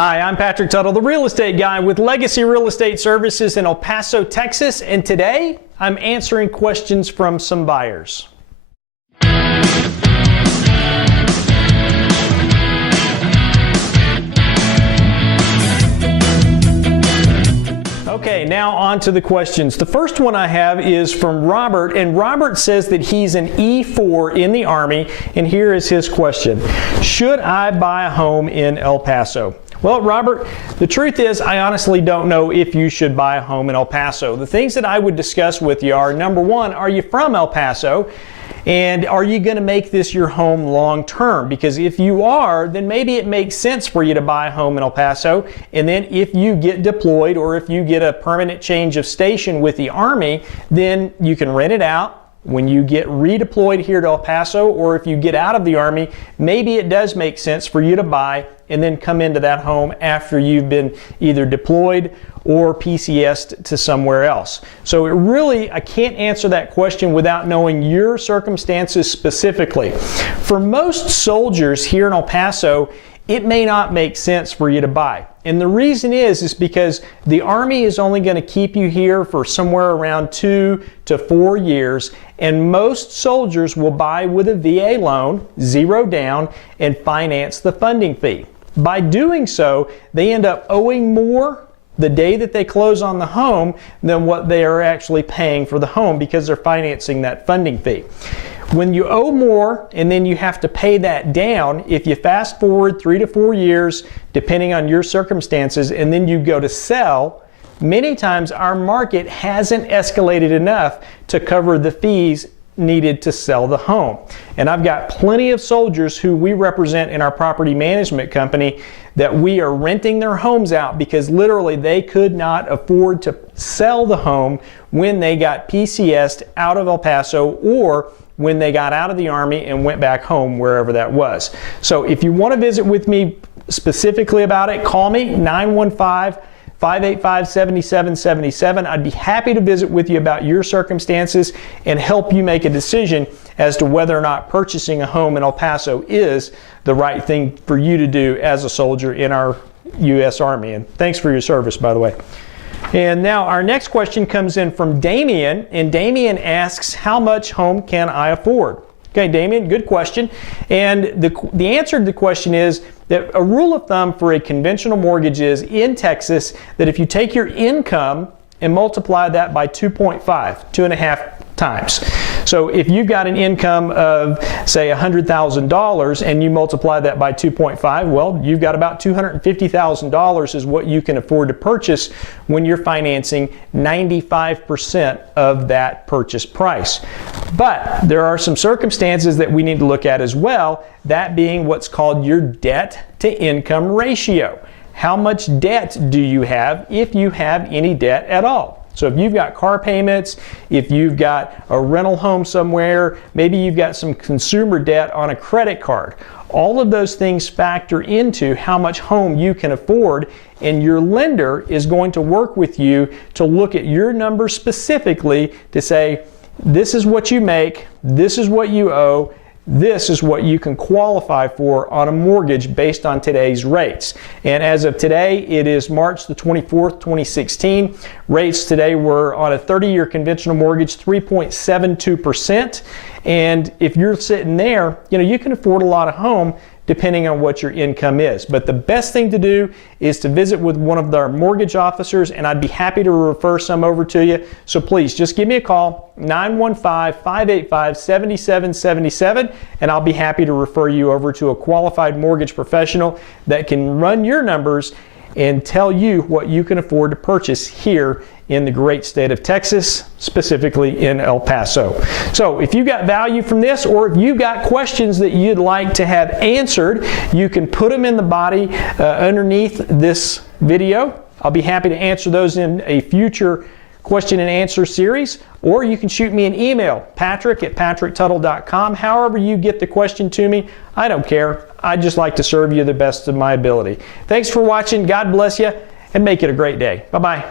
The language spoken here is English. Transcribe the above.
Hi, I'm Patrick Tuttle, the real estate guy with Legacy Real Estate Services in El Paso, Texas, and today I'm answering questions from some buyers. Okay, now on to the questions. The first one I have is from Robert, and Robert says that he's an E4 in the Army, and here is his question. Should I buy a home in El Paso? Well, Robert, the truth is I honestly don't know if you should buy a home in El Paso. The things that I would discuss with you are, number one, are you from El Paso? And are you going to make this your home long term? Because if you are, then maybe it makes sense for you to buy a home in El Paso. And then if you get deployed or if you get a permanent change of station with the Army, then you can rent it out. When you get redeployed here to El Paso, or if you get out of the Army, maybe it does make sense for you to buy and then come into that home after you've been either deployed or PCS'd to somewhere else. So it really, I can't answer that question without knowing your circumstances specifically. For most soldiers here in El Paso, it may not make sense for you to buy. And the reason is because the Army is only going to keep you here for somewhere around 2 to 4 years, and most soldiers will buy with a VA loan, zero down, and finance the funding fee. By doing so, they end up owing more the day that they close on the home than what they are actually paying for the home because they're financing that funding fee. When you owe more and then you have to pay that down, if you fast forward 3 to 4 years, depending on your circumstances, and then you go to sell, many times our market hasn't escalated enough to cover the fees needed to sell the home. And I've got plenty of soldiers who we represent in our property management company that we are renting their homes out because literally they could not afford to sell the home when they got PCS'd out of El Paso or when they got out of the Army and went back home, wherever that was. So if you want to visit with me specifically about it, call me 915-585-7777. I'd be happy to visit with you about your circumstances and help you make a decision as to whether or not purchasing a home in El Paso is the right thing for you to do as a soldier in our U.S. Army. And thanks for your service, by the way. And now our next question comes in from Damien, and Damien asks, how much home can I afford? Okay, Damien, good question. And the answer to the question is that a rule of thumb for a conventional mortgage is in Texas that if you take your income and multiply that by 2.5 times. So if you've got an income of, say, $100,000 and you multiply that by 2.5, well, you've got about $250,000 is what you can afford to purchase when you're financing 95% of that purchase price. But there are some circumstances that we need to look at as well, that being what's called your debt to income ratio. How much debt do you have, if you have any debt at all? So if you've got car payments, if you've got a rental home somewhere, maybe you've got some consumer debt on a credit card. All of those things factor into how much home you can afford, and your lender is going to work with you to look at your numbers specifically to say, this is what you make, this is what you owe, this is what you can qualify for on a mortgage based on today's rates. And as of today, it is March the 24th, 2016. Rates today were on a 30-year conventional mortgage, 3.72%. And if you're sitting there, you can afford a lot of home depending on what your income is. But the best thing to do is to visit with one of our mortgage officers, and I'd be happy to refer some over to you. So please just give me a call, 915-585-7777, and I'll be happy to refer you over to a qualified mortgage professional that can run your numbers and tell you what you can afford to purchase here in the great state of Texas, specifically in El Paso. So if you got value from this, or if you've got questions that you'd like to have answered, you can put them in the body underneath this video. I'll be happy to answer those in a future question and answer series, or you can shoot me an email, patrick@patricktuttle.com. However you get the question to me, I don't care. I just like to serve you the best of my ability. Thanks for watching. God bless you, and make it a great day. Bye-bye.